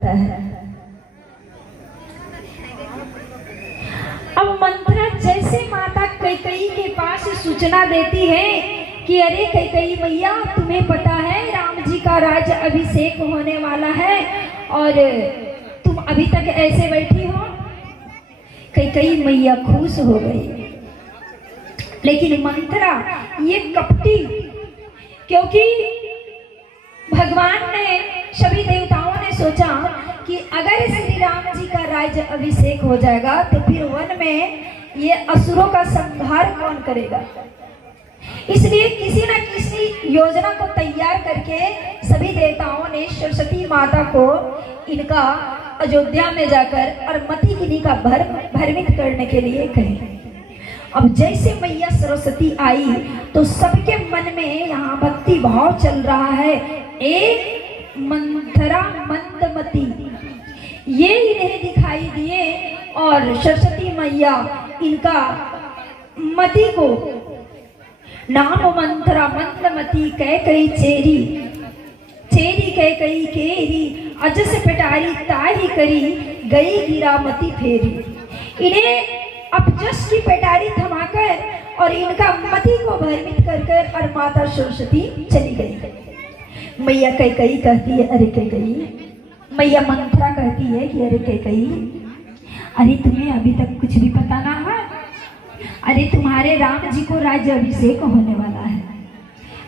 अब मंथरा जैसे माता कैकेयी के पास सूचना देती है कि अरे कैकेयी मैया, तुम्हें पता है राम जी का राज्य अभिषेक होने वाला है और तुम अभी तक ऐसे बैठी हो। कैकेयी मैया खुश हो गई, लेकिन मंथरा ये कपटी, क्योंकि भगवान ने, सभी देवताओं ने सोचा कि अगर श्री राम जी का राज्य अभिषेक हो जाएगा तो फिर वन में ये असुरों का संहार कौन करेगा। इसलिए किसी न किसी योजना को तैयार करके सभी देवताओं ने सरस्वती माता को इनका अयोध्या में जाकर और मति किन्हीं का भ्रमित करने के लिए कहे। अब जैसे मैया सरस्वती आई तो सबके मन में यहाँ भक्ति भाव चल रहा है। एक मंथरा मंदमती ये इन्हें दिखाई दिए और सरस्वती मैया इनका मति को नाम मंथरा मंदमती कैकेयी चेरी चेरी कैकेयी केरी अजस पेटारी ताही करी गई गिरामती फेरी। इन्हें अपजस की पेटारी थमाकर और इनका मति को भ्रमित कर और माता सरस्वती चली गई। मैया कैकेयी कहती है, अरे कैकेयी, मैया मंथरा कहती है कि अरे कैकेयी, अरे तुम्हें अभी तक कुछ भी पता ना है। अरे तुम्हारे राम जी को राज्य अभिषेक होने वाला है।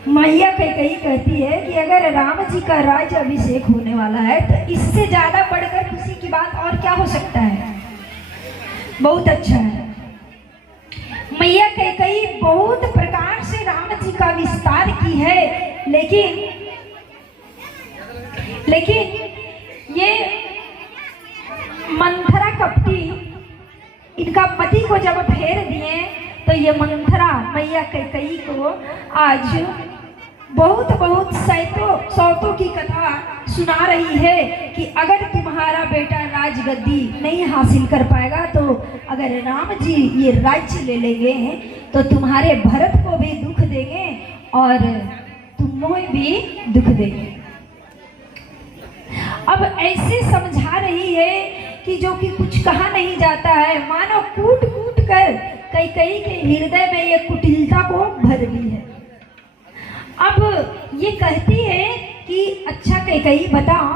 मैया कैकेयी कहती है कि अगर राम जी का राज्य अभिषेक होने वाला है तो इससे ज्यादा बढ़कर खुशी की बात और क्या हो सकता है। बहुत अच्छा है। मैया कैकेयी बहुत प्रकार से राम जी का विस्तार की है, लेकिन ये मंथरा कपटी इनका पति को जब फेर दिए तो ये मंथरा मैया कैकेयी को आज बहुत सौतों की कथा सुना रही है कि अगर तुम्हारा बेटा राजगद्दी नहीं हासिल कर पाएगा तो अगर राम जी ये राज्य ले लेंगे तो तुम्हारे भरत को भी दुख देंगे और तुम्हें भी दुख देंगे। अब ऐसे समझा रही है कि जो कि कुछ कहा नहीं जाता है, मानो कूट कूट कर कैकेयी के हृदय में ये कुटिलता को भर दी है। अब ये कहती है कि अच्छा कैकेयी बताओ,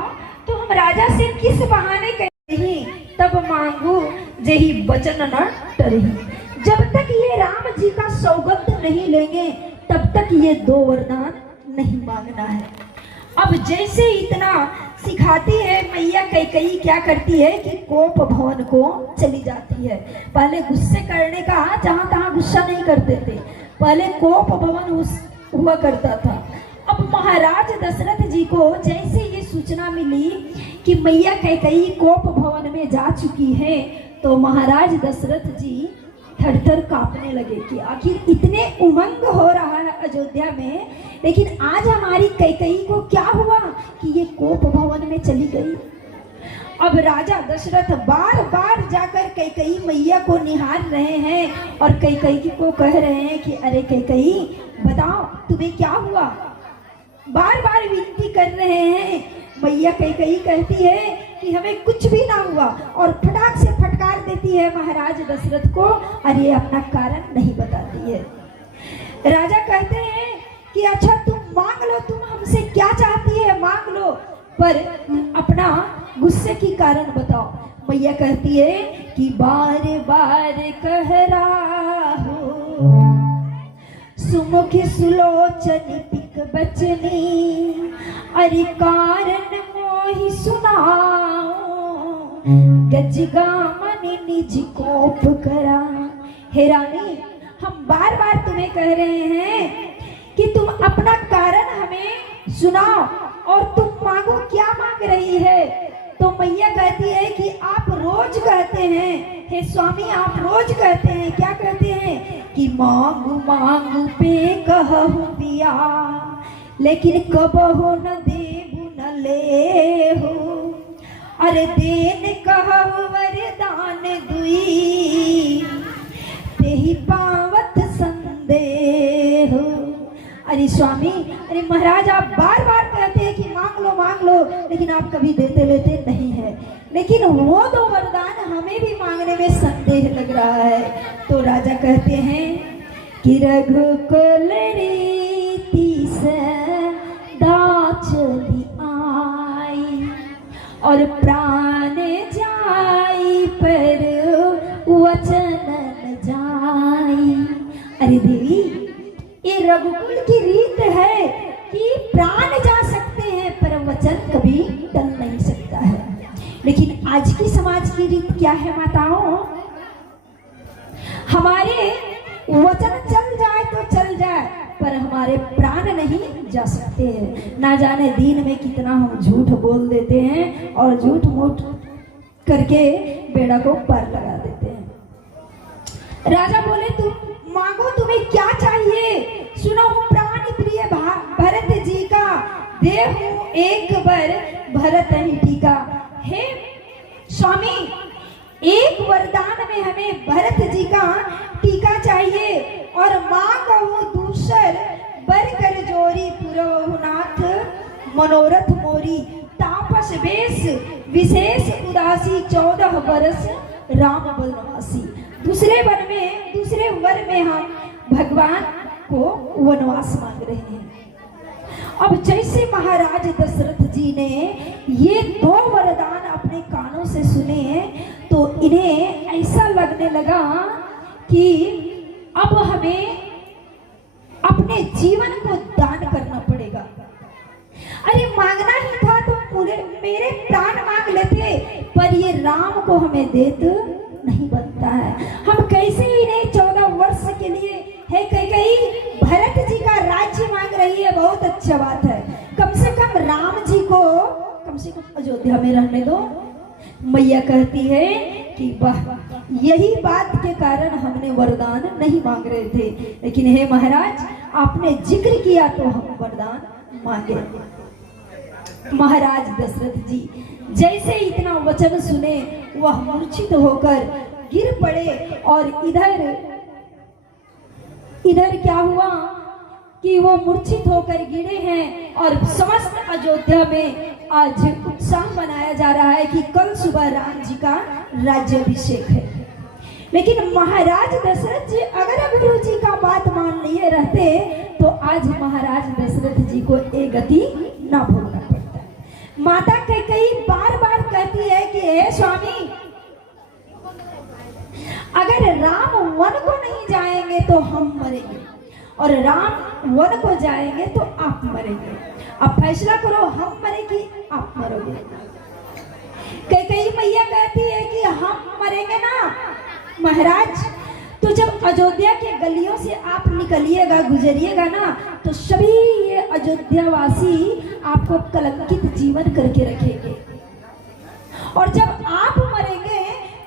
तो हम राजा से किस बहाने कही तब मांगू जेही वचन न टरही। जब तक ये राम जी का सौगंध नहीं लेंगे तब तक ये दो वरदान नहीं मांगना है। अब जैसे इतना सिखाती है मैया कैकेयी क्या करती है कि कोप भवन को चली जाती है। पहले गुस्से करने का जहाँ तहाँ गुस्सा नहीं करते थे, पहले कोप भवन हुआ करता था। अब महाराज दशरथ जी को जैसे ये सूचना मिली कि मैया कैकेयी कोप भवन में जा चुकी है तो महाराज दशरथ जी थर-थर कांपने लगे कि आखिर इतने उमंग हो रहा है अयोध्या में, लेकिन आज हमारी कैकेयी को क्या हुआ कि ये कोप भवन में चली गई। अब राजा दशरथ बार बार जाकर कैकेयी मैया को निहार रहे हैं और कैकेयी को कह रहे हैं कि अरे कैकेयी बताओ तुम्हें क्या हुआ, बार बार विनती कर रहे हैं। मैया कैकेयी कहती है कि हमें कुछ भी ना हुआ और फटाक से फटकार देती है महाराज दशरथ को और ये अपना कारण नहीं बताती है। राजा कहते हैं कि अच्छा तुम मांग लो, तुम हमसे क्या चाहती है मांग लो, पर अपना गुस्से की कारण बताओ। मैया कहती है कि बार बार कह रहा हो सुमुख सुलोचन पिक बचनी, अरे कारण मोहि सुनाओ गजगामनि निज कोप करा। हे रानी, हम बार बार तुम्हें कह रहे हैं कि तुम अपना कारण हमें सुनाओ और तुम मांगो, क्या मांग रही है। तो मैया कहती है कि आप रोज कहते हैं, हे स्वामी आप रोज कहते हैं, क्या कहते हैं कि मांगू मांगू पे कहूँ पिया, लेकिन कबहु न देबू न ले हो, अरे देन कहूँ वरदान दुई, तेहि पावत संदेह। अरे स्वामी, अरे महाराज आप बार बार कहते हैं कि मांग लो, लेकिन आप कभी देते लेते नहीं है। लेकिन वो दो वरदान हमें भी मांगने में संदेह लग रहा है। तो राजा कहते हैं कि रघुकुल रीति सदा चली आई और प्राण जाई पर वचन न जाई। अरे देवी, ये रघुकुल की रीत है कि प्राण जा सकते हैं पर वचन कभी टल नहीं सकता है। लेकिन आज की समाज की रीत क्या है माताओं? हमारे वचन चल जाए तो चल जाए, पर हमारे प्राण नहीं जा सकते हैं। ना जाने दिन में कितना हम झूठ बोल देते हैं और झूठ मूठ करके बेड़ा को पार लगा देते हैं। राजा बोले तुम मांगो, तुम्हें क्या चाहिए? सुनो, प्राण प्रिय भरत जी का देहु एक बार भरत ही टीका। हे स्वामी, एक वरदान में हमें भरत जी का टीका चाहिए और माँ कहूँ दूसर बर कर जोरी पुरोनाथ मनोरथ मोरी तापस वेश विशेष उदासी 14 बरस राम वनवासी। दूसरे वर में हम भगवान को वनवास मांग रहे हैं। अब जैसे महाराज दशरथ जी ने ये दो वरदान अपने कानों से सुने तो इन्हें ऐसा लगने लगा कि अब हमें अपने जीवन को दान करना पड़ेगा। अरे मांगना ही था तो मेरे प्राण मांग लेते, पर ये राम को हमें देत नहीं बनता है। हम कैसे इन्हें 14 वर्ष के लिए है कई भरत जी का राज्य मांग रही है, बहुत अच्छा बात है। कम से कम राम जी को कम से कम अयोध्या में रहने दो। मैया कहती है कि वाह, यही बात के कारण हमने वरदान नहीं मांग रहे थे, लेकिन हे महाराज आपने जिक्र किया तो हम वरदान मांगे। महाराज दशरथ जी जैसे इतना वचन सुने वह मूर्छित होकर गिर पड़े और इधर क्या हुआ कि वो मूर्छित होकर गिरे हैं और समस्त अयोध्या में आज उत्साह मनाया जा रहा है कि कल सुबह राम जी का राज्याभिषेक है। लेकिन महाराज दशरथ जी अगर गुरु जी का बात मान लिए रहते तो आज महाराज दशरथ जी को एक गति ना भोगना पड़ता। माता कई बार कहती है कि हे स्वामी, अगर राम वन को नहीं जाएंगे तो हम मरेंगे और राम वन को जाएंगे तो आप मरेंगे। अब फैसला करो, हम मरेंगे आप मरोगे। कई मैया कहती है कि हम मरेंगे ना महाराज, तो जब अयोध्या के गलियों से आप निकलिएगा गुजरिएगा ना तो सभी ये अयोध्यावासी आपको कलंकित जीवन करके रखेंगे, और जब आप मरेंगे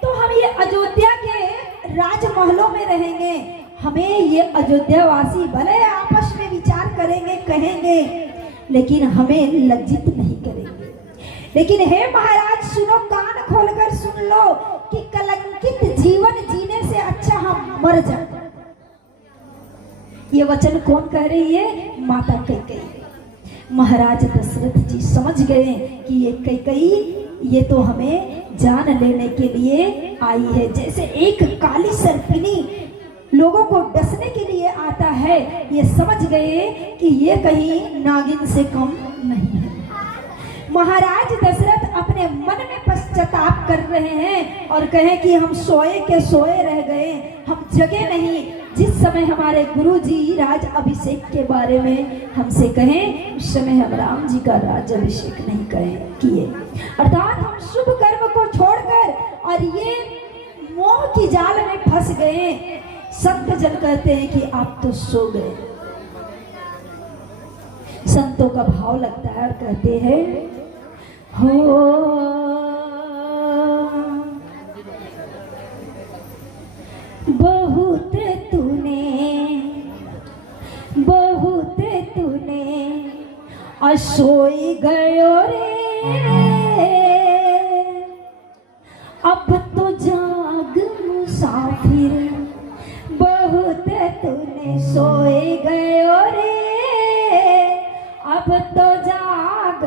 तो हम ये अयोध्या के राजमहलों में रहेंगे। हमें ये अयोध्यावासी भले आपस में विचार करेंगे, कहेंगे, लेकिन हमें लज्जित नहीं करेंगे। लेकिन हे महाराज सुनो, कान खोलकर सुन लो कि कलंकित जीवन जीने से अच्छा हम मर जाए। ये वचन कौन कह रही है? माता कैकेयी। महाराज दशरथ जी समझ गए कि ये कैकेयी ये तो हमें जान लेने के लिए आई है। जैसे एक काली सर्पिनी लोगों को डसने के लिए आता है, ये समझ गए कि ये कहीं नागिन से कम नहीं है। महाराज दशरथ अपने मन में पश्चाताप कर रहे हैं और कहे कि हम सोए के सोए रह गए, हम जगे नहीं। जिस समय हमारे गुरु जी राज अभिषेक के बारे में हमसे कहें, उस समय हम राम जी का राज अभिषेक नहीं किए। अर्थात हम शुभ कर्म को छोड़कर और ये मोह की जाल में फंस गए। संत जन कहते हैं कि आप तो सो गए। संतों का भाव लगता है और कहते हैं, हो बहुत तूने असोई गयो रे, अब तो जाग मुसाफिर, बहुत तूने सोए गयो रे, अब तो जाग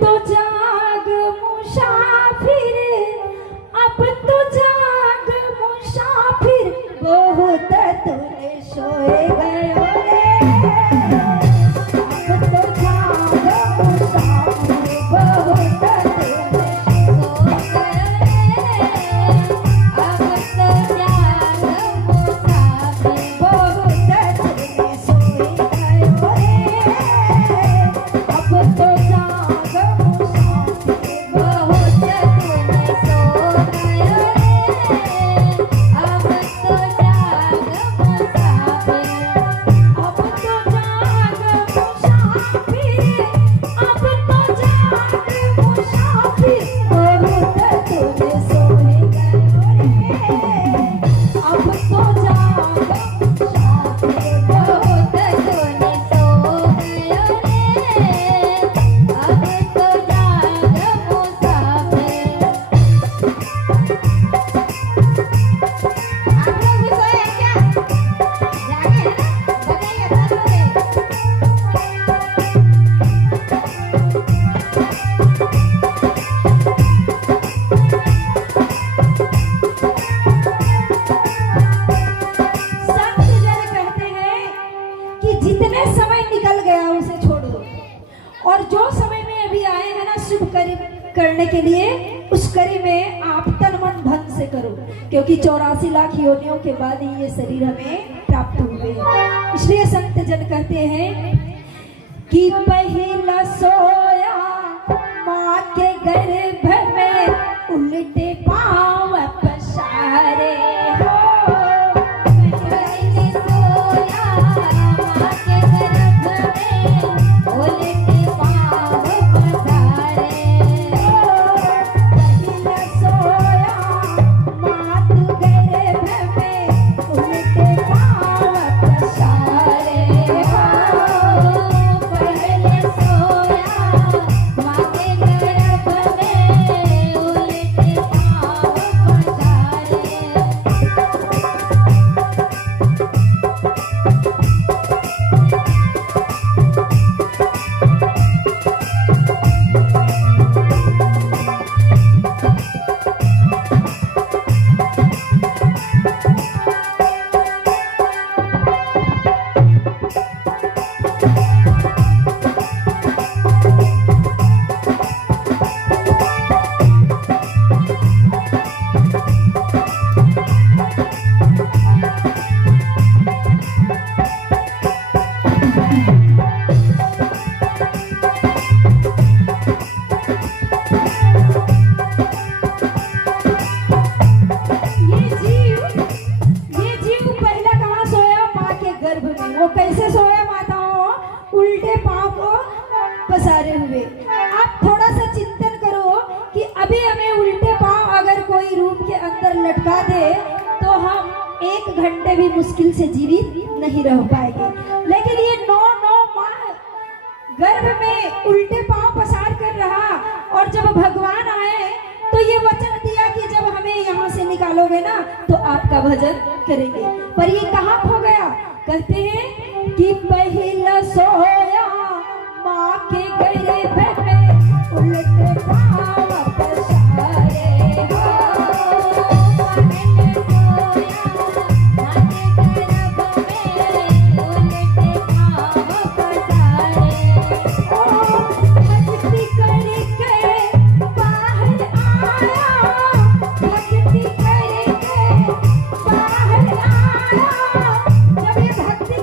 तो जाग मुसाफिर, अब तो जाग मुसाफिर, बहुत तूने सोए गयो रे। अब तो जाग मुसाफिर, बहुत तूने सोए गयो रे। अब तो जाग मुसाफिर, बहुत तूने सोए गयो रे। अब तो जाग मुसाफिर, बहुत तूने सो गयो रे। अब तो जाग मुसाफिर, अब तो जाग मुसाफिर, अब तो जाग मुसाफिर, बहुत तूने सोए गयो रे। अब तो जाग मुसाफिर, बहुत तूने सो गयो रे। अब तो जाग मुसाफिर। आप लोग भी सोए हैं क्या? जागे हैं ना? बताइए जरूर है। संत जन कहते हैं कि जितने समय निकल गया उसे छोड़ दो, और जो समय में अभी आए हैं ना शुभ कार्य करने के लिए, उस कार्य में आप तन मन धन से करो, क्योंकि 84 लाख योनियों के बाद ही ये शरीर हमें प्राप्त हुए हैं। इसलिए संत जन कहते हैं कि पहला सोया माँ के गर्भ में, उल्टे पाँव पसारे हो। पहले सोया माँ के गर्भ में, उल्टे पाँव पसारे हो। पहला सोया माँ तू गर्भ में, उल्टे पाँव पसारे हो। पहले सोया माँ के गर्भ में, उल्टे पाँव पसारे। ये जीव पहला कहाँ सोया? माँ के गर्भ में। वो कैसे सोया माताओं? उल्टे पाँव को पसारे हुए। आप थोड़ा सा चिंतन करो कि अभी हमें उल्टे पाँव अगर कोई रूम के अंदर लटका दे तो हम 1 घंटे भी मुश्किल से जीवित नहीं रह पाएंगे, लेकिन ये 9 माह गर्भ में उल्टे पाँव पसार कर रहा, और जब भगवान आए तो ये वचन दिया कि जब हमें यहाँ से निकालोगे ना तो आपका भजन करेंगे। पर ये कहाँ खो गया? कहते हैं कि पहला सोया माँ के गर्भ में, उल्टे पाँव पसारे हो। पहले सोया माँ के गर्भ में, उल्टे पाँव पसारे हो। भक्ति करके बाहर आया, भक्ति करके बाहर आया। जब ये भक्ति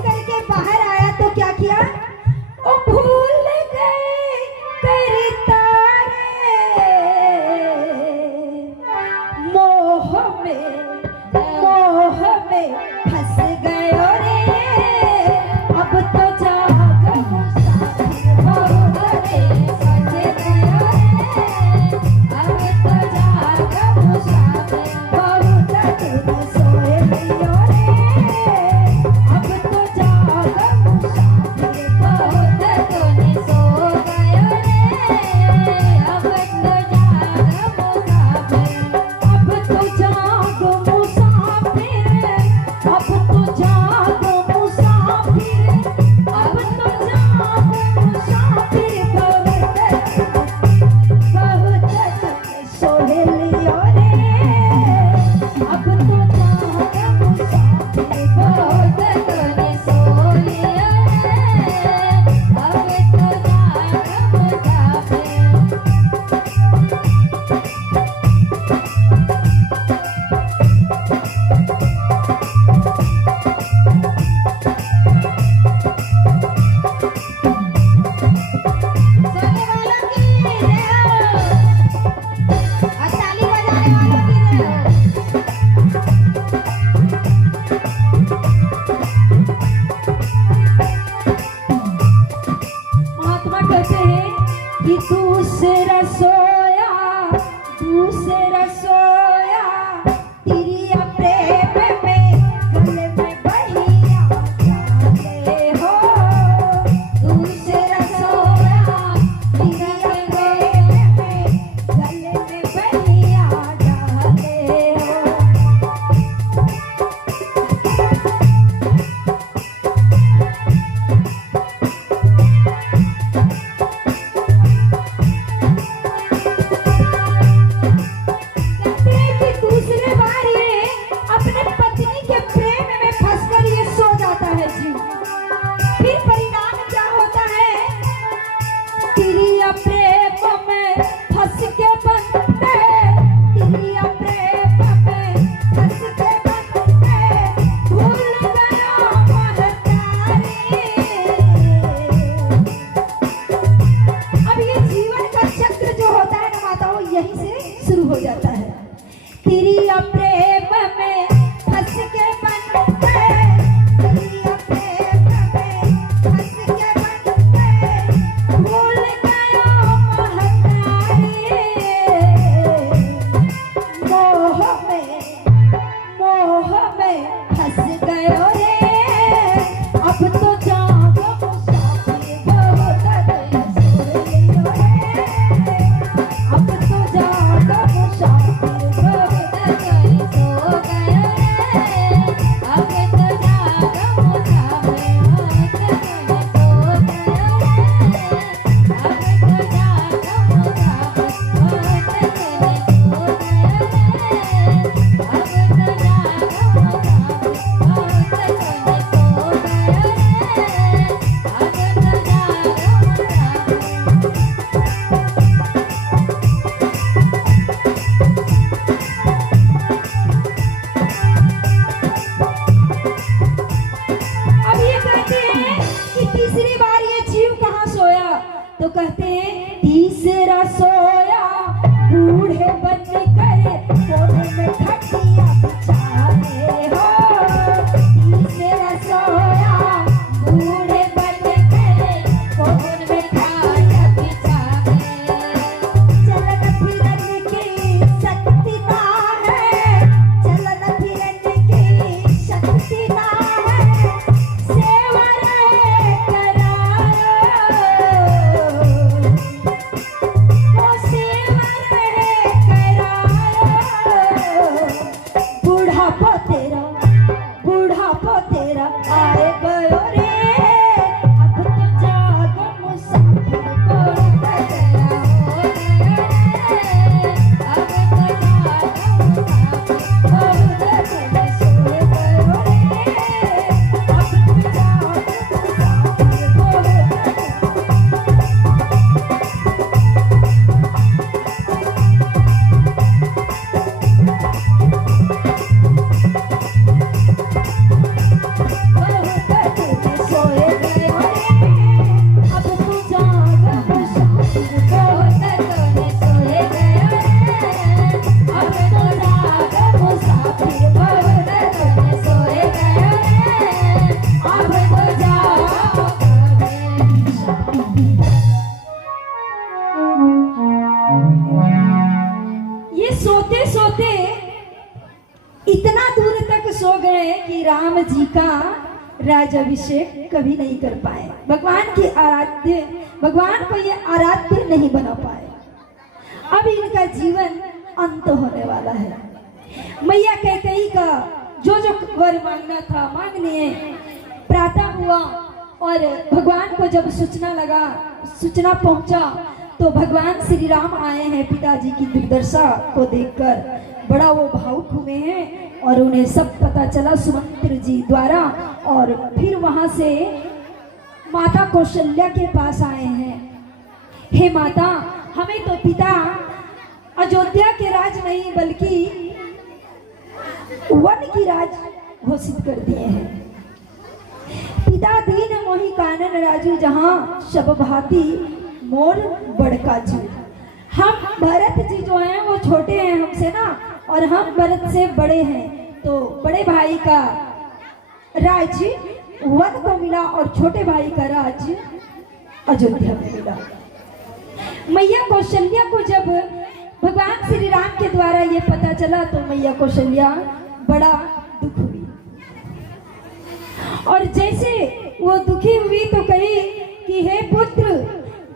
दूसरा सोया दूसरा सोया तिरिया प्रेम में गले में बहिया जाते हो। दूसरा सोया तिरिया प्रेम में गले में बहिया जाते हो। हो जाता है तिरिया प्रेम में फंस के बनते, तिरिया प्रेम में फंस के बनते, भूल गयो महतारी। मोह में फंस गयो रे, अब तो जागो मुसाफिर बहुत सो लियो रे, अब तो जागो मुसाफिर बहुत सो गयो रे, अब तो जागो मुसाफिर बहुत सो गयो रे, अब तो जागो मुसाफिर बहुत सो गयो रे, अब तो जागो तो कहते हैं तीसरा सोया बूढ़े बन कर कोने में खटिया बिछाए हो। तीसरा सोया बूढ़े बन कर कोने में खटिया बिछाए। चलन फिरन की शक्ति ना है, चलन फिरन की शक्ति ना है, सेवर करारो बुढ़ापा तेरा आए गयो रे, अब तो जागो मुसाफिर बहुत गया हो गयो रे, अब तो जागो मुसाफिर बहुत गया सो गयो रे, अब तो जागो मुसाफिर बहुत सोते सोते इतना दूर तक सो गए कि राम जी का राजाभिषेक कभी नहीं कर पाए। भगवान को ये आराध्य नहीं बना पाए। अब इनका जीवन अंत होने वाला है। मैया कैकेयी का जो वर मांगना था मांग लिए। प्रातः हुआ और भगवान को जब सूचना पहुंचा तो भगवान श्री राम आए हैं। पिताजी की दुर्दशा को देखकर बड़ा वो भावुक हुए हैं और उन्हें सब पता चला सुमंत्र जी द्वारा। और फिर वहां से माता कौशल्या के पास आए हैं। हे माता, हमें तो पिता अयोध्या के राज नहीं बल्कि वन की राज घोषित कर दिए हैं। पिता दीन मोहि कानन राजू, जहाँ शब भाती मोर बड़का जू। हम भरत जी जो हैं वो छोटे हैं हमसे ना, और हम भरत से बड़े हैं। तो बड़े भाई का राज्य वन को मिला और छोटे भाई का राज्य अयोध्या में मिला। मैया कौशल्या को जब भगवान श्री राम के द्वारा ये पता चला तो मैया कौशल्या बड़ा दुख हुई, और जैसे वो दुखी हुई तो कही कि हे पुत्र,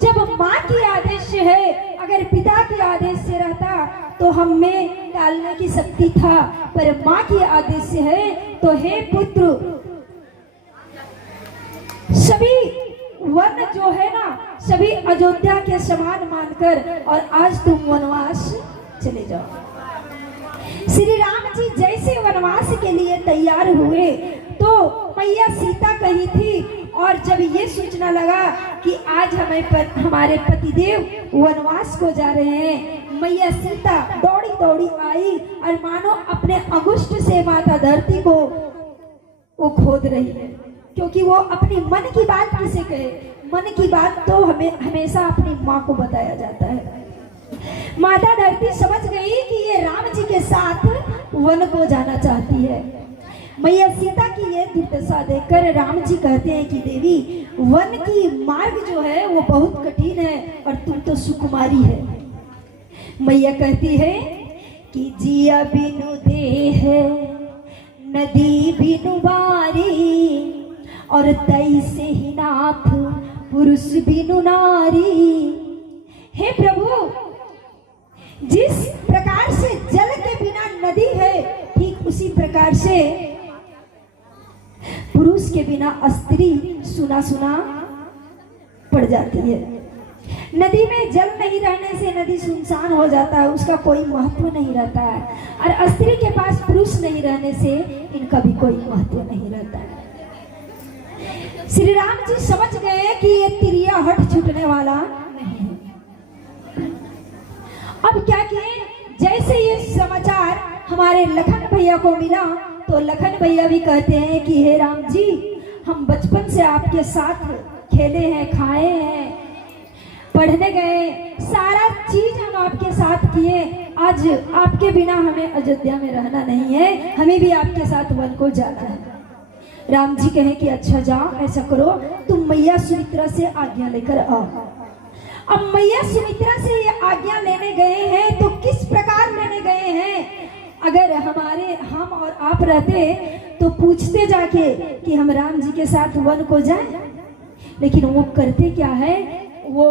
जब माँ की आदेश है, अगर पिता के आदेश से रहता तो हम में डालने की शक्ति था, पर माँ की आदेश से है तो हे पुत्र, सभी वन जो है ना, सभी अयोध्या के समान मानकर और आज तुम वनवास चले जाओ। श्री राम जी जैसे वनवास के लिए तैयार हुए तो मैया सीता कही थी, और जब ये सूचना लगा कि आज हमारे पतिदेव वनवास को जा रहे हैं, मैया सीता दौड़ी दौड़ी आई और मानो अपने अंगुष्ठ से माता धरती को वो खोद रही है, क्योंकि वो अपनी मन की बात किसे कहे, मन की बात तो हमें हमेशा अपनी माँ को बताया जाता है। माता धरती समझ गई कि ये राम जी के साथ वन को जाना चाहती है। मैया सीता की ये दुर्दशा देखकर राम जी कहते हैं कि देवी, वन की मार्ग जो है वो बहुत कठिन है और तुम तो सुकुमारी है। मैया कहती है कि जिया बिनु देह नदी बिनु बारी, और तैसे ही नाथ पुरुष बिनु नारी। हे प्रभु, जिस प्रकार से जल के बिना नदी है, ठीक उसी प्रकार से पुरुष के बिना स्त्री सुना सुना पड़ जाती है। नदी में जल नहीं रहने से नदी सुनसान हो जाता है, उसका कोई महत्व नहीं रहता है, और स्त्री के पास पुरुष नहीं रहने से इनका भी कोई महत्व नहीं रहता है। श्री राम जी समझ गए कि ये तिरिया हट छूटने वाला नहीं है। अब क्या किए, जैसे ये समाचार हमारे लखन भैया को मिला तो लखन भैया भी कहते हैं कि हे राम जी, हम बचपन से आपके साथ खेले हैं, खाए हैं, पढ़ने गए, सारा चीज हम आपके साथ किए। आज आपके बिना हमें अयोध्या में रहना नहीं है, हमें भी आपके साथ वन को जाना है। राम जी कहें कि अच्छा जाओ, ऐसा करो, तुम मैया सुमित्रा से आज्ञा लेकर आओ। अब मैया सुमित्रा से ये आज्ञा लेने गए हैं तो किस प्रकार लेने गए हैं? अगर हम और आप रहते तो पूछते जाके कि हम राम जी के साथ वन को जाएं, लेकिन वो करते क्या है, वो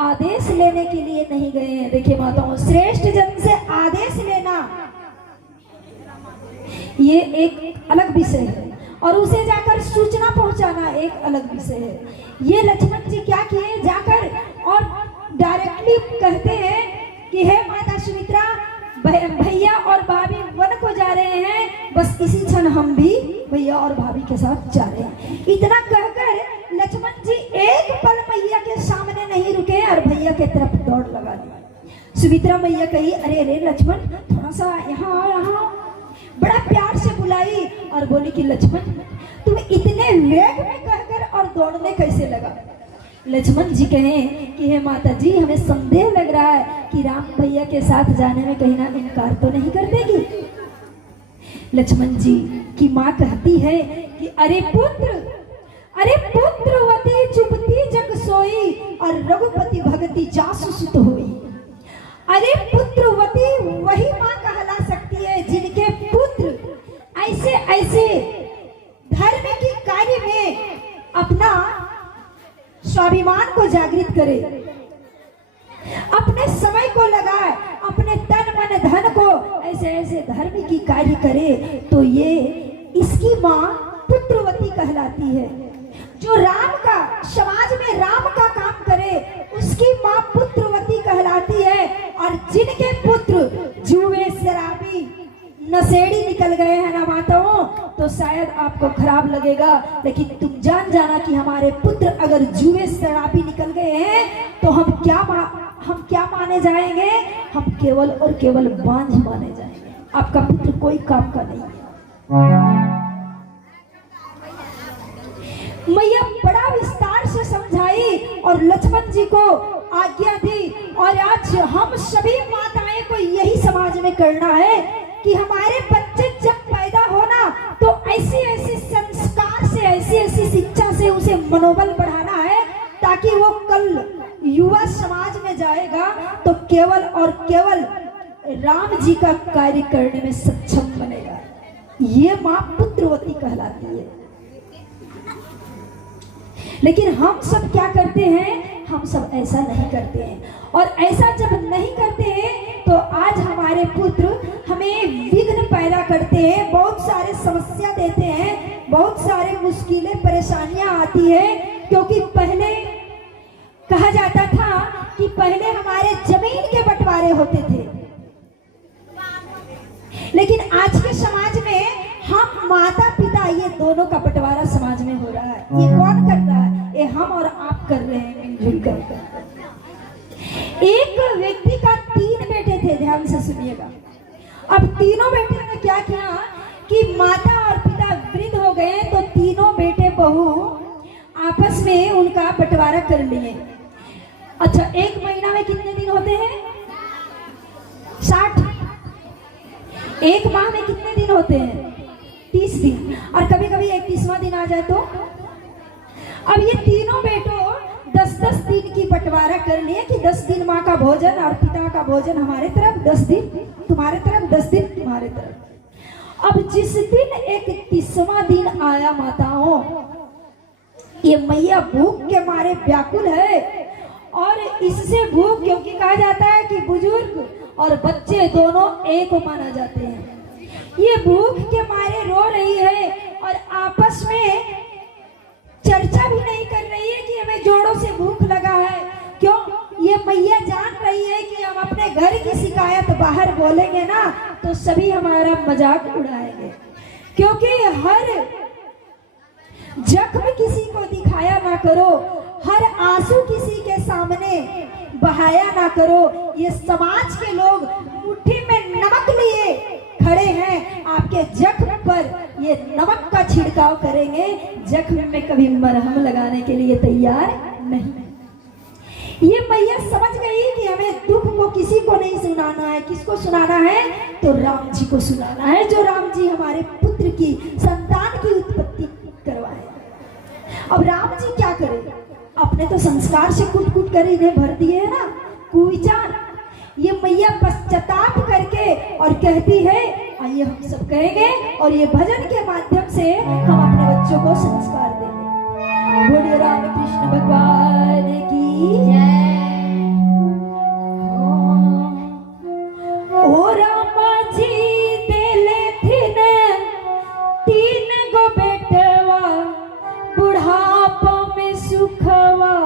आदेश लेने के लिए नहीं गए हैं। देखिए माताओं, श्रेष्ठ जन से आदेश लेना ये एक अलग विषय है, और उसे जाकर सूचना पहुंचाना एक अलग विषय है। ये लक्ष्मण जी क्या किए, जाकर और डायरेक्टली कहते हैं कि हे माता सुमित्रा, भैया और भाभी वन को जा रहे हैं, बस इसी क्षण हम भी भैया और भाभी के साथ जा रहे हैं। इतना कहकर लक्ष्मण जी एक पल मैया के सामने नहीं रुके और भैया के तरफ दौड़ लगा दी। सुमित्रा मैया कही, अरे अरे लक्ष्मण, थोड़ा सा यहाँ आओ, यहाँ। बड़ा प्यार से बुलाई और बोली कि लक्ष्मण, तुम इतने वेग में कहकर और दौड़ने कैसे लगा? लक्ष्मण जी कहें कि हे माता जी, हमें संदेह लग रहा है कि राम भैया के साथ जाने में कहीं ना इनकार तो नहीं कर देगी। लक्ष्मण जी की माँ कहती है कि अरे पुत्रवती चुपती जग सोई, और रघुपति भगति जासु सुत होई। अरे पुत्रवती वही माँ कहला सकती है जिनके पुत्र ऐसे ऐसे धर्म के कार्य में अपना स्वाभिमान को जागृत करे, अपने समय को लगाए, अपने तन मन धन को ऐसे ऐसे धर्म की कार्य करे, तो ये इसकी माँ पुत्रवती कहलाती है। जो राम का, समाज में राम का काम करे, उसकी माँ पुत्रवती कहलाती है। और जिनके पुत्र जुए, शराबी, नशेड़ी निकल गए हैं ना माताओं, तो शायद आपको खराब लगेगा, लेकिन तुम जान जाना कि हमारे पुत्र अगर जुए शराबी निकल गए हैं तो हम क्या माने जाएंगे? हम केवल और केवल बांझ माने जाएंगे। आपका पुत्र कोई काम का नहीं है। मैया बड़ा विस्तार से समझाई और लक्ष्मण जी को आज्ञा दी। और आज हम सभी माताएं को यही समाज में करना है कि हमारे बच्चे जब पैदा होना तो ऐसी ऐसी संस्कार से, ऐसी ऐसी शिक्षा से उसे मनोबल बढ़ाना है, ताकि वो कल युवा समाज में जाएगा तो केवल और केवल राम जी का कार्य करने में सक्षम बनेगा। ये माँ पुत्रवती कहलाती है। लेकिन हम सब क्या करते हैं, हम सब ऐसा नहीं करते हैं। और ऐसा जब नहीं करते हैं तो आज हमारे पुत्र हमें विघ्न पैदा करते हैं, बहुत सारे समस्या देते हैं, बहुत सारे मुश्किलें परेशानियां आती है। क्योंकि पहले कहा जाता था कि पहले हमारे जमीन के बंटवारे होते थे, लेकिन आज के समाज में हम माता पिता ये दोनों का बंटवारा समाज में हो रहा है। ये कौन कर रहा है? ये हम और आप कर रहे हैं मिलजुल कर। एक व्यक्ति का 3 बेटे थे, ध्यान से सुनिएगा। अब तीनों बेटे ने क्या किया कि माता और पिता वृद्ध हो गए तो तीनों बेटे बहू आपस में उनका बंटवारा कर लिए। अच्छा, एक महीना में कितने दिन होते हैं? 60। एक माह में कितने दिन होते हैं? 30 दिन। और कभी कभी 31वां दिन आ जाए तो अब ये तीनों बेटों 10-10 दिन की बंटवारा कर लिए कि 10 दिन माँ का भोजन और पिता का भोजन हमारे तरफ, 10 दिन तुम्हारे तरफ, 10 दिन तुम्हारे तरफ। अब जिस दिन 31वां दिन आया माताओं, ये मैया भूख के मारे व्याकुल है। और इससे भूख, क्योंकि कहा जाता है कि बुजुर्ग और बच्चे दोनों एक माना जाते हैं, ये भूख के मारे रो रही है और आपस में चर्चा भी नहीं कर रही है कि हमें जोड़ों से भूख लगा है। क्यों? ये मैया जान रही है कि हम अपने घर की शिकायत बाहर बोलेंगे ना तो सभी हमारा मजाक उड़ाएंगे। क्योंकि हर जख्म किसी को दिखाया ना करो, हर आंसू किसी के सामने बहाया ना करो। ये समाज के लोग मुट्ठी में नमक लिए खड़े हैं, आपके जख्म पर ये नमक का छिड़काव करेंगे, जख्म में कभी मरहम लगाने के लिए तैयार नहीं। ये मैया समझ गई कि हमें दुख को किसी को नहीं सुनाना है। किसको सुनाना है? तो राम जी को सुनाना है, जो राम जी हमारे पुत्र की संतान की उत्पत्ति करवाए। अब राम जी क्या करें? अपने तो संस्कार से कुट कुट कर इन्हें भर दिए है ना कुविचार। ये मैया पश्चाताप करके और कहती है, आइए हम सब कहेंगे और ये भजन के माध्यम से हम अपने बच्चों को संस्कार देंगे। बोलिए राम कृष्ण भगवान की जय। ओ रामा जी देले थिन 3 गो बेटवा, बुढ़ापा में सुखवा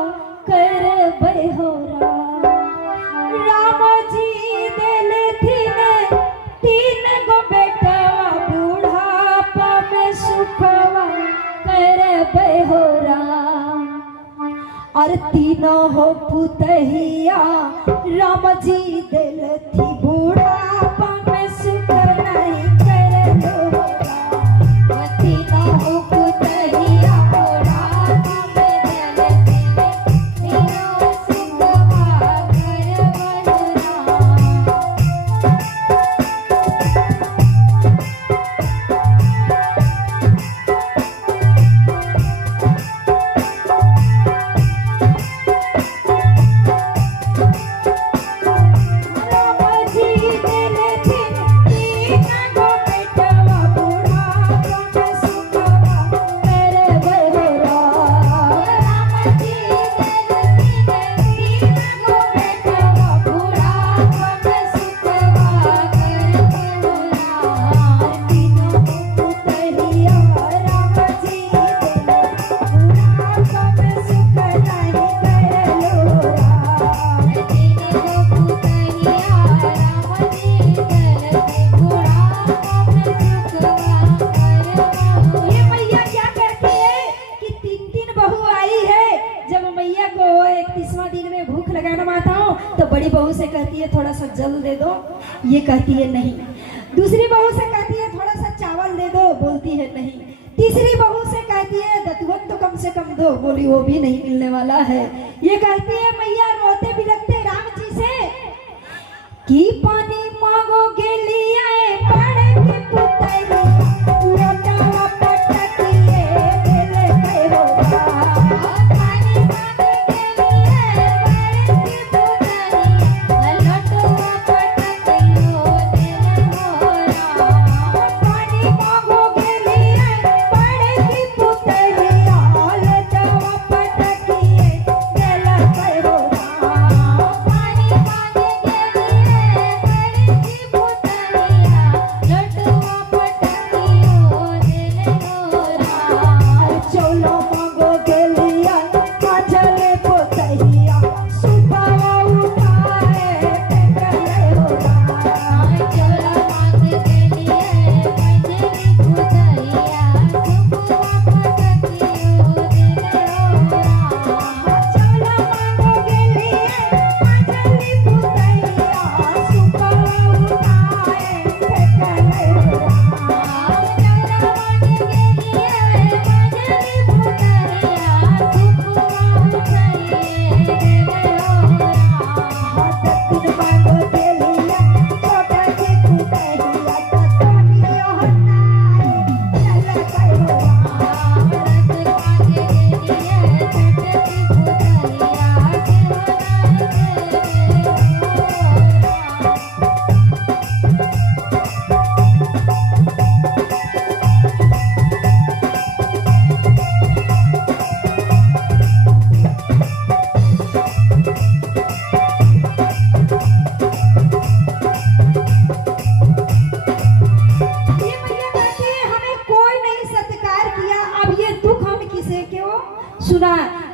करबे हो राम जी देले थिन 3 गो बेटवा, बुढ़ापा में सुखवा करबे हो राम। और तीनों हो पुतहिया राम जी दिल थी, बुढ़ापा में सुख नहीं करबे हो राम। तीनों हो पुतहिया बुढ़ापा में दिल थी, तीनों सुखवा करबे हो राम। कहती है थोड़ा सा जल दे दो, ये कहती है नहीं। दूसरी बहू से कहती है थोड़ा सा चावल दे दो, बोलती है नहीं। तीसरी बहू से कहती है दतुअन तो कम से कम दो, बोली वो भी नहीं मिलने वाला है। ये कहती है मैया रोते बिलखते राम जी से कि पानी मांगोगे लिए पड़े के पुतरी, लोटावा पटकिए दिल पे होगा। पानी मांगोगे लिए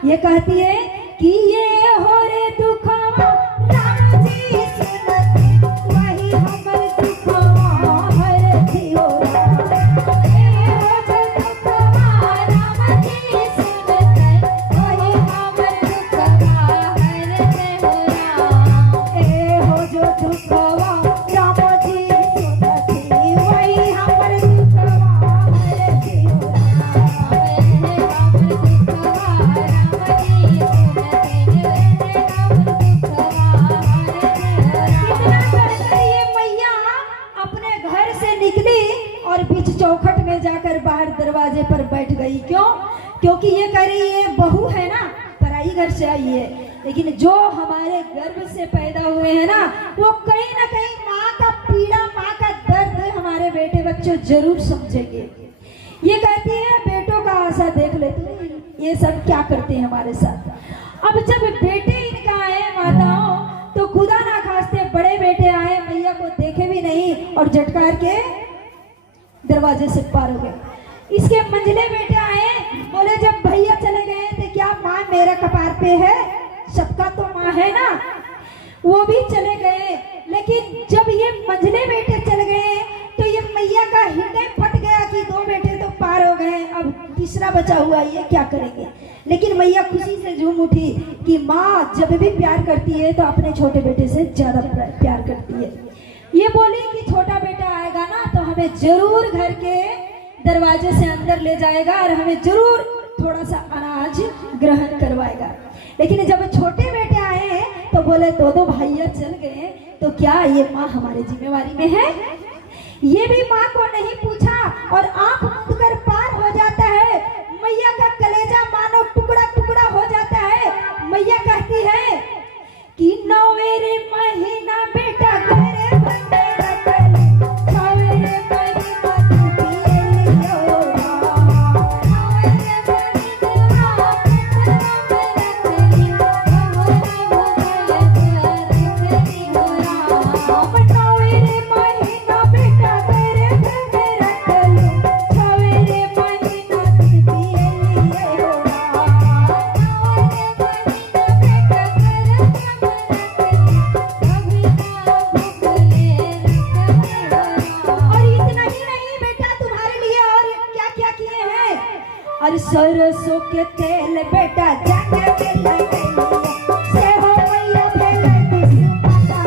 ये कहती है कि ये हो रे दुखवा राम जी सुनती वही हमर दुखवा हरती हो ये हो जो दुखवा राम जी सुनती वही हमर दुखवा हरते हो ए हो जो दुखवा राम जी सुनती वही हमर दुखवा हरती हो और बीच चौखट में जाकर बाहर दरवाजे पर बैठ गई। क्यों? क्योंकि ये कह रही है बहू है ना, पराई घर से आई है, लेकिन जो हमारे गर्भ से पैदा हुए हैं ना, वो कहीं ना कहीं माँ का पीड़ा, माँ का दर्द हमारे बेटे बच्चों जरूर समझेंगे। ये कहती है बेटों का आशा देख लेते ये सब क्या करते हैं हमारे साथ। अब जब बेटे इनका आए माताओं, तो खुदा ना खास्ते बड़े बेटे आए, मैया को देखे भी नहीं और झटकार के दरवाजे से पार हो गए। इसके मंझले बेटे आए, बोले जब भैया चले गए तो क्या माँ मेरा कपार पे है? सबका तो माँ है ना। वो भी चले गए, लेकिन जब ये मंझले बेटे चले गए तो ये मैया का हृदय फट गया कि दो बेटे तो पार हो गए, अब तीसरा बचा हुआ ये क्या करेंगे। लेकिन मैया खुशी से झूम उठी कि माँ जब भी प्यार करती है तो अपने छोटे बेटे से ज्यादा प्यार करती है। ये बोली कि छोटा बेटा आएगा ना तो हमें जरूर घर के दरवाजे से अंदर ले जाएगा और हमें जरूर थोड़ा सा अनाज ग्रहण करवाएगा। लेकिन जब छोटे बेटे आए तो बोले दो भाइया चल गए तो क्या ये माँ हमारी जिम्मेवारी में है? ये भी माँ को नहीं पूछा और आंख मूंद कर पार हो जाता है। मैया का कलेजा मानो टुकड़ा टुकड़ा हो जाता है। मैया कहती है कि नौवेरे महीना बेटा घरे और सरसों के तेल बेटा जाके के लगैया से हो मैया भेले दुश्मना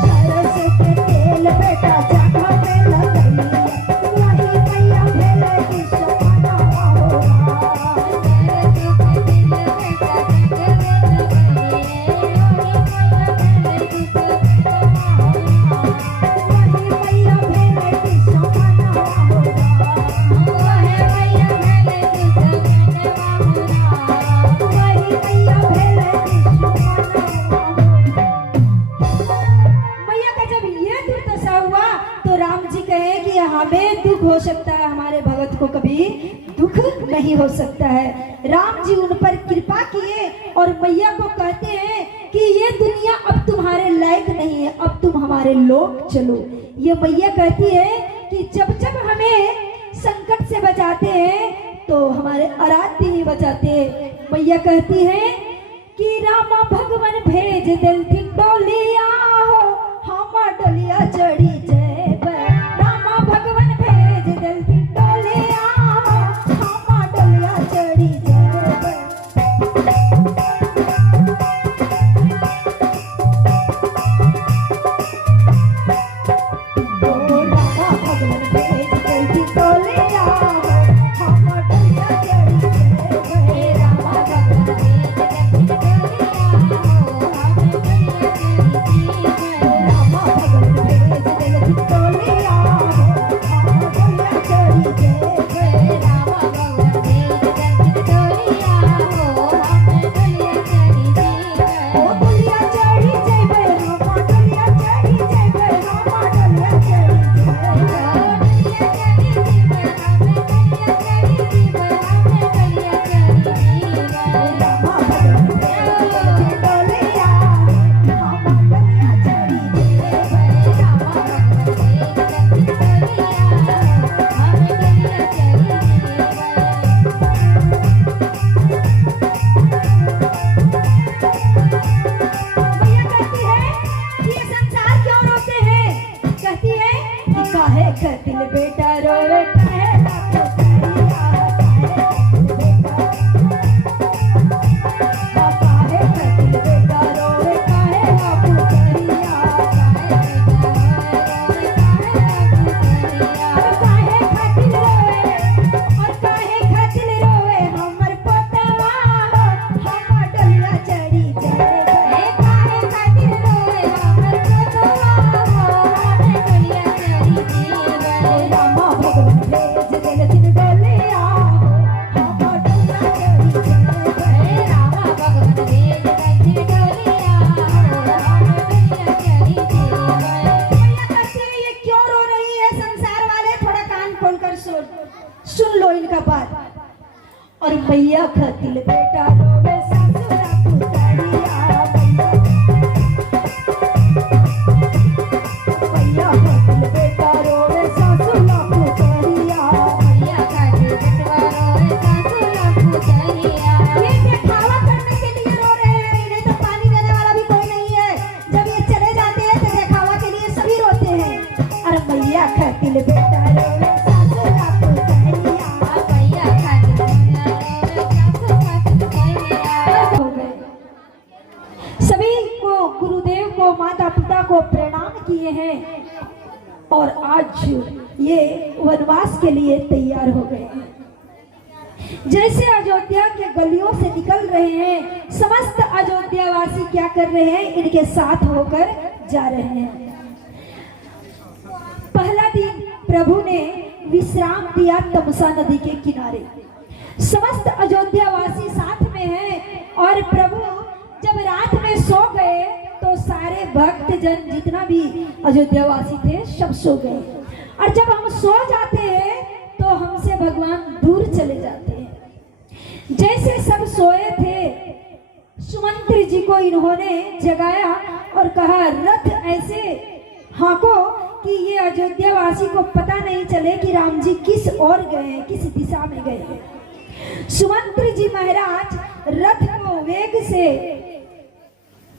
सरसों के तेल बेटा जाके के लगैया वही मैया भेले दुश्मना हमें दुख हो सकता है, हमारे भगत को कभी दुख नहीं हो सकता है। राम जी उन पर कृपा किए और मैया को कहते हैं कि ये दुनिया अब तुम्हारे लायक नहीं है, अब तुम हमारे लोग चलो। ये मैया कहती है कि जब जब हमें संकट से बचाते हैं तो हमारे आराध्य ही बचाते हैं। मैया कहती है कि रामा भगवान भेज दिलती डोलिया हो हम डोलिया चढ़ी जय रामा भगवान भेज दिलती डोलिया हो हम डोलिया चढ़ी जय। सुन लो इनका बात। और मैया खातिर बेटा रोवे ससुरा पुतरिया, मैया खातिर बेटा रोवे ससुरा पुतरिया, मैया खातिर बेटवा रोवे ससुरा पुतरिया। ये दिखावा करने के लिए रो रहे हैं, इन्हें तो पानी देने वाला भी कोई नहीं है। जब ये चले जाते हैं तो दिखावा के लिए सभी रोते हैं। और मैया खातिर बेटा रोवे ससुरा पुतरिया, मैया खातिर बेटवा रोवे ससुरा पुतरिया। हो गए। सभी को गुरुदेव को माता पिता को प्रणाम किए हैं और आज ये वनवास के लिए तैयार हो गए हैं। जैसे अयोध्या के गलियों से निकल रहे हैं, समस्त अयोध्यावासी क्या कर रहे हैं, इनके साथ होकर जा रहे हैं। पहला दिन प्रभु ने विश्राम दिया तमसा नदी के किनारे। समस्त अयोध्यावासी साथ में हैं और प्रभु जब रात में सो गए तो सारे भक्त जन जितना भी अयोध्यावासी थे सब सो गए। और जब हम सो जाते हैं तो हमसे भगवान दूर चले जाते हैं। जैसे सब सोए थे, सुमंत्र जी को इन्होंने जगाया और कहा, रथ ऐसे हाँको कि ये अयोध्यावासी को पता नहीं चले कि राम जी किस ओर गए, किस दिशा में गए। सुमंत्र जी महाराज रथ को वेग से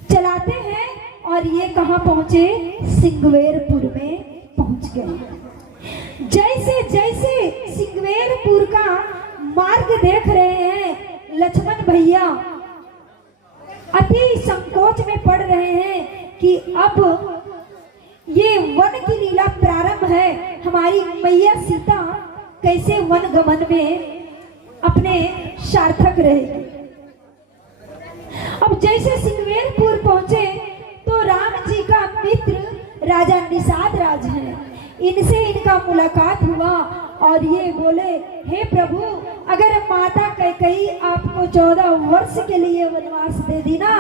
चलाते हैं और ये कहाँ पहुंचे, सिंगवेरपुर में पहुंच गए। जैसे जैसे सिंगवेरपुर का मार्ग देख रहे हैं, लक्ष्मण भैया अति संकोच में पड़ रहे हैं कि अब ये वन की लीला प्रारंभ है। हमारी मैया सीता कैसे वन गमन में अपने सार्थक रहेगी। अब जैसे सिंगवेरपुर पहुंचे तो राम जी का मित्र राजा निषाद राज हैं, इनसे इनका मुलाकात हुआ और ये बोले, हे प्रभु, अगर माता कैकेयी आपको 14 वर्ष के लिए वनवास दे दी ना,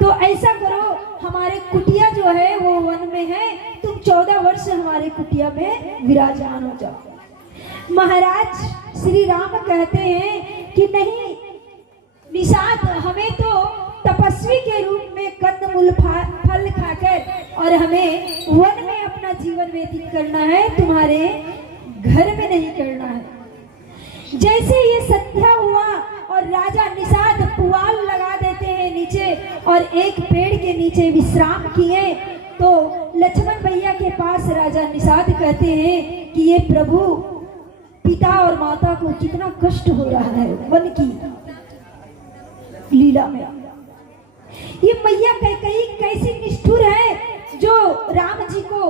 तो ऐसा करो, हमारे कुटिया जो है वो वन में है, तुम 14 वर्ष हमारे कुटिया में विराजमान हो जाओ। महाराज श्री राम कहते हैं कि नहीं निषाद, हमें तो तपस्वी के रूप में कंदमूल फल खाकर और हमें वन में अपना जीवन व्यतीत करना है, तुम्हारे घर में नहीं करना है। जैसे ये संध्या हुआ और राजा निषाद पुआल लगा देते हैं नीचे और एक पेड़ के नीचे विश्राम किए, तो लक्ष्मण भैया के पास राजा निषाद कहते हैं कि ये प्रभु, पिता और माता को कितना कष्ट हो रहा है वन की लीला में। ये मैया कैकेयी कैसी निष्ठुर है जो राम जी को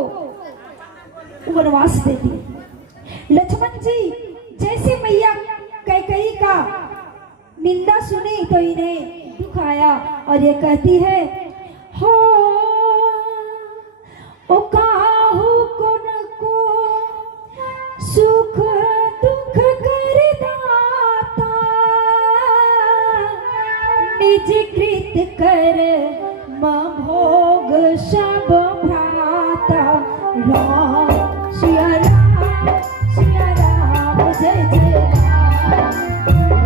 वनवास देती। लक्ष्मण जी जैसे मैया कैकेयी का निंदा सुनी तो इन्हें दुख आया और ये कहती है, हो ओ काहू कोन को सुख दुख कर दाता, निज कृत कर भोग सब भ्राता। राम सिया राम, सिया राम, जय जय राम।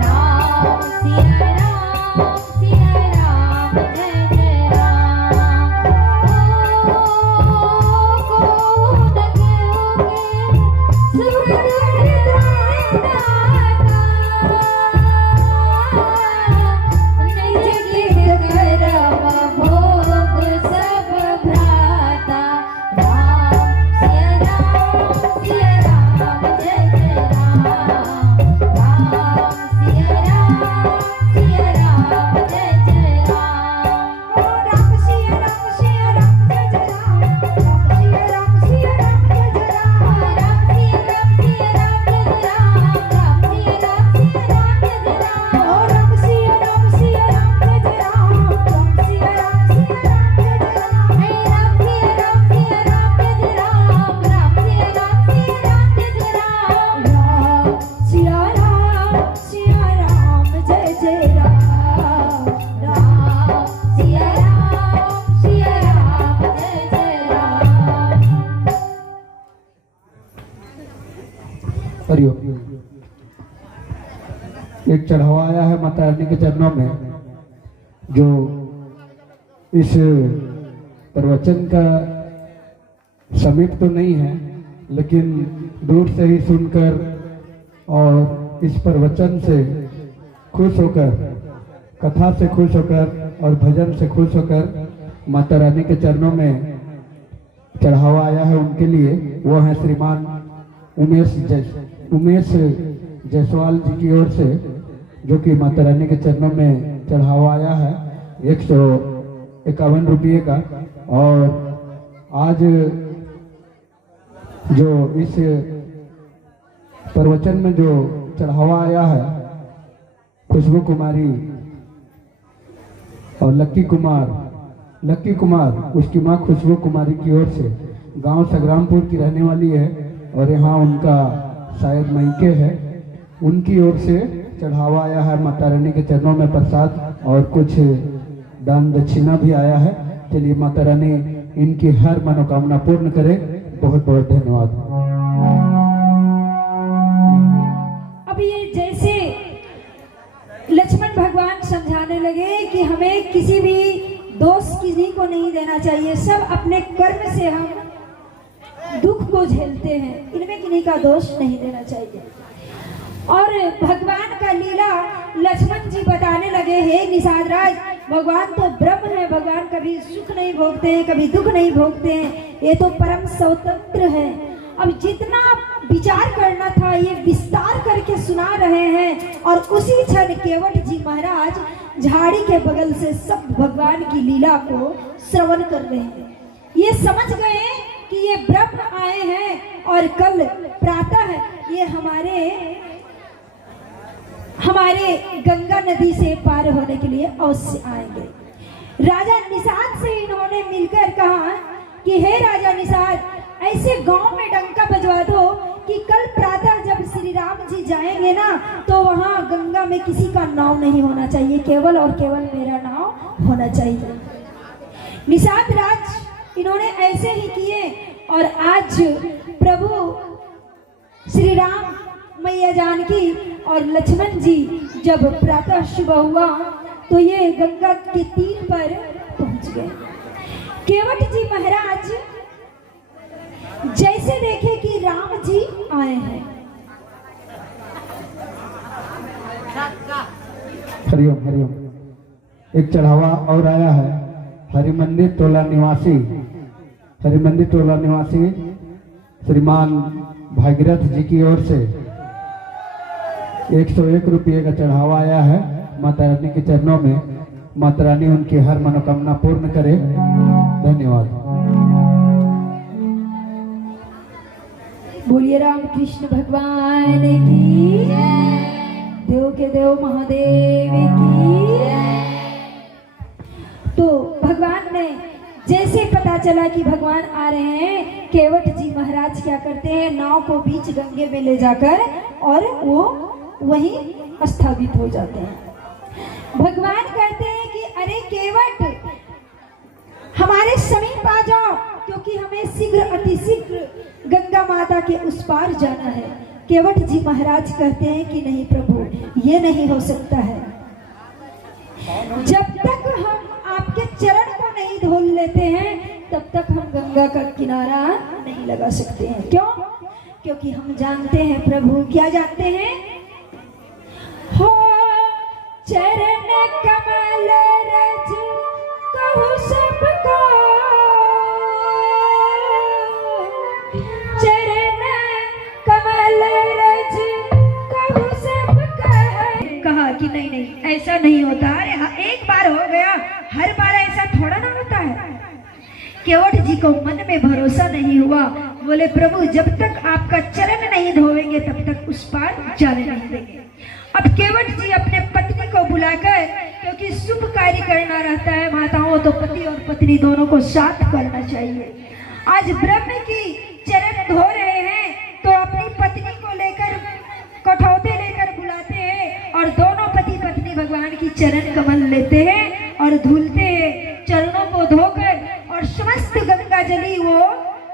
राम सिया राम, सिया राम, जय जय राम। कौन कहोगे सुख एक चढ़ावा आया है माता रानी के चरणों में, जो इस प्रवचन का समीप तो नहीं है, लेकिन दूर से ही सुनकर और इस प्रवचन से खुश होकर, कथा से खुश होकर और भजन से खुश होकर माता रानी के चरणों में चढ़ावा आया है, उनके लिए वो है श्रीमान उमेश जायसवाल जी की ओर से, जो कि माता रानी के चरणों में चढ़ावा आया है 151 रुपये का। और आज जो इस प्रवचन में जो चढ़ावा आया है, खुशबू कुमारी और लक्की कुमार उसकी माँ खुशबू कुमारी की ओर से, गांव संग्रामपुर की रहने वाली है और यहाँ उनका शायद मायके है, उनकी ओर से चढ़ावा आया है माता रानी के चरणों में प्रसाद और कुछ दान दक्षिणा भी आया है। चलिए माता रानी इनकी हर मनोकामना पूर्ण करे। बहुत बहुत धन्यवाद। अब ये जैसे लक्ष्मण भगवान समझाने लगे कि हमें किसी भी दोष किसी को नहीं देना चाहिए, सब अपने कर्म से हम दुख को झेलते हैं, इनमें किसी का दोष नहीं देना चाहिए। और भगवान का लीला लक्ष्मण जी बताने लगे, हे निषाद राज, भगवान तो ब्रह्म है, भगवान कभी सुख नहीं भोगते हैं, कभी दुख नहीं भोगते हैं, ये तो परम स्वतंत्र है। अब जितना विचार करना था ये विस्तार करके सुना रहे हैं। और उसी क्षण केवट जी महाराज झाड़ी के बगल से सब भगवान की लीला को श्रवण कर रहे हैं। ये समझ गए कि ये ब्रह्म आए हैं और कल प्रातः ये हमारे गंगा नदी से पार होने के लिए अवश्य आएंगे। राजा निषाद से इन्होंने मिलकर कहा कि हे राजा निषाद, ऐसे गांव में डंका बजवा दो कि कल प्रातः जब श्री राम जी जाएंगे ना, तो वहां गंगा में किसी का नाव नहीं होना चाहिए, केवल और केवल मेरा नाव होना चाहिए। निषाद राज इन्होंने ऐसे ही किए। और आज प्रभु श्री राम, मैया जानकी और लक्ष्मण जी जब प्रातः सुबह हुआ तो ये गंगा के तीर पर पहुंच गए। केवट जी महाराज जैसे देखे कि राम जी आए हैं, हरिओम हरिओम। एक चढ़ावा और आया है हरिमंदिर टोला निवासी श्रीमान भागीरथ जी की ओर से 101 रुपये का चढ़ावा आया है माता रानी के चरणों में। माता रानी उनकी हर मनोकामना पूर्ण करे। धन्यवाद। बोलिए राम कृष्ण भगवान की, देव के देव महादेव की। तो भगवान ने जैसे पता चला कि भगवान आ रहे हैं, केवट जी महाराज क्या करते हैं, नाव को बीच गंगे में ले जाकर और वो वहीं स्थापित हो जाते हैं। भगवान कहते हैं कि अरे केवट, हमारे समीप आ जाओ, क्योंकि हमें शीघ्र अतिशीघ्र गंगा माता के उस पार जाना है। केवट जी महाराज कहते हैं कि नहीं प्रभु, ये नहीं हो सकता है। जब तक हम आपके चरण को नहीं धो लेते हैं, तब तक हम गंगा का किनारा नहीं लगा सकते हैं। क्यों? क्योंकि हम जानते हैं प्रभु, क्या जानते हैं? हो चरण कमल रज कहु सबको, चरण कमल रज कहु सबको। कहा कि नहीं नहीं, ऐसा नहीं होता। अरे हाँ, एक बार हो गया, हर बार ऐसा थोड़ा ना होता है। केवट जी को मन में भरोसा नहीं हुआ। बोले प्रभु, जब तक आपका चरण नहीं धोएंगे तब तक उस पार जाने नहीं देंगे। अब केवट जी अपने पत्नी को बुलाकर, क्योंकि शुभ कार्य करना रहता है माताओं, तो पति और पत्नी दोनों को साथ करना चाहिए। आज ब्रह्म की चरण धो रहे हैं तो अपनी पत्नी को लेकर, कठौते लेकर बुलाते हैं और दोनों पति पत्नी भगवान की चरण कमल लेते हैं और धुलते हैं। चरणों को धोकर और समस्त गंगा जली वो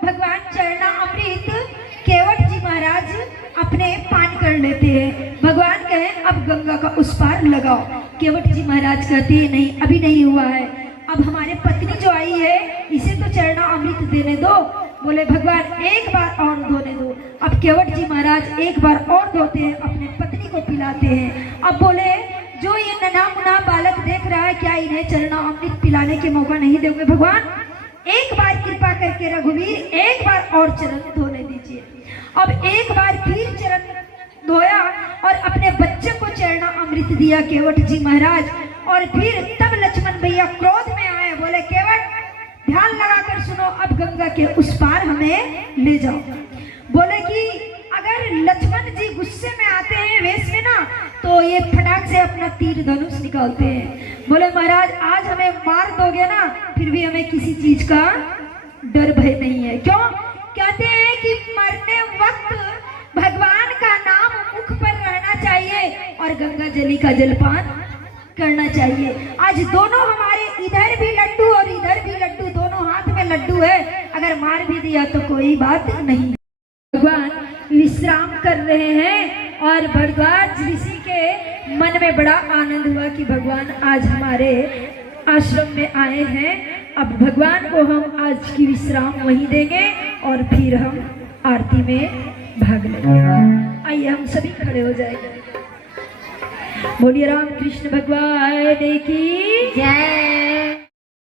भगवान चरणामृत केवट जी महाराज अपने पान कर पकड़ लेते हैं। भगवान कहे अब गंगा का उस पार लगाओ। केवट जी महाराज कहते हैं नहीं, अभी नहीं हुआ है, अब हमारे पत्नी जो आई है इसे तो चरना अमृत देने दो। बोले भगवान एक बार और धोने दो। अब केवट जी महाराज एक बार और धोते हैं, अपने पत्नी को पिलाते हैं। अब बोले जो ये नन्हा मुन्हा बालक देख रहा है, क्या इन्हें चरना अमृत पिलाने के मौका नहीं दोगे भगवान? एक बार कृपा करके रघुवीर एक बार और चरण धोने दीजिए। अब एक बार फिर चरण धोया और अपने बच्चे को चरना अमृत दिया केवट जी महाराज। और फिर तब लक्ष्मण भैया क्रोध में आए, बोले केवट ध्यान लगाकर सुनो, अब गंगा के उस पार हमें ले जाओ। बोले कि अगर लक्ष्मण जी गुस्से में आते हैं वेश में ना, तो ये फटाक से अपना तीर धनुष निकालते हैं। बोले महाराज आज हमें मार दोगे ना, फिर भी हमें किसी चीज का डर भय नहीं है। क्यों? कहते हैं कि मरने वक्त भगवान का नाम मुख पर रहना चाहिए और गंगा जली का जलपान करना चाहिए। आज दोनों हमारे इधर भी लड्डू और इधर भी लड्डू, दोनों हाथ में लड्डू है, अगर मार भी दिया तो कोई बात नहीं। भगवान विश्राम कर रहे हैं और भरद्वाज ऋषि के मन में बड़ा आनंद हुआ कि भगवान आज हमारे आश्रम में आए हैं। अब भगवान को हम आज की विश्राम वहीं देंगे और फिर हम आरती में भाग लेंगे। आइए हम सभी खड़े हो जाएंगे। बोलिए राम कृष्ण भगवान की जय।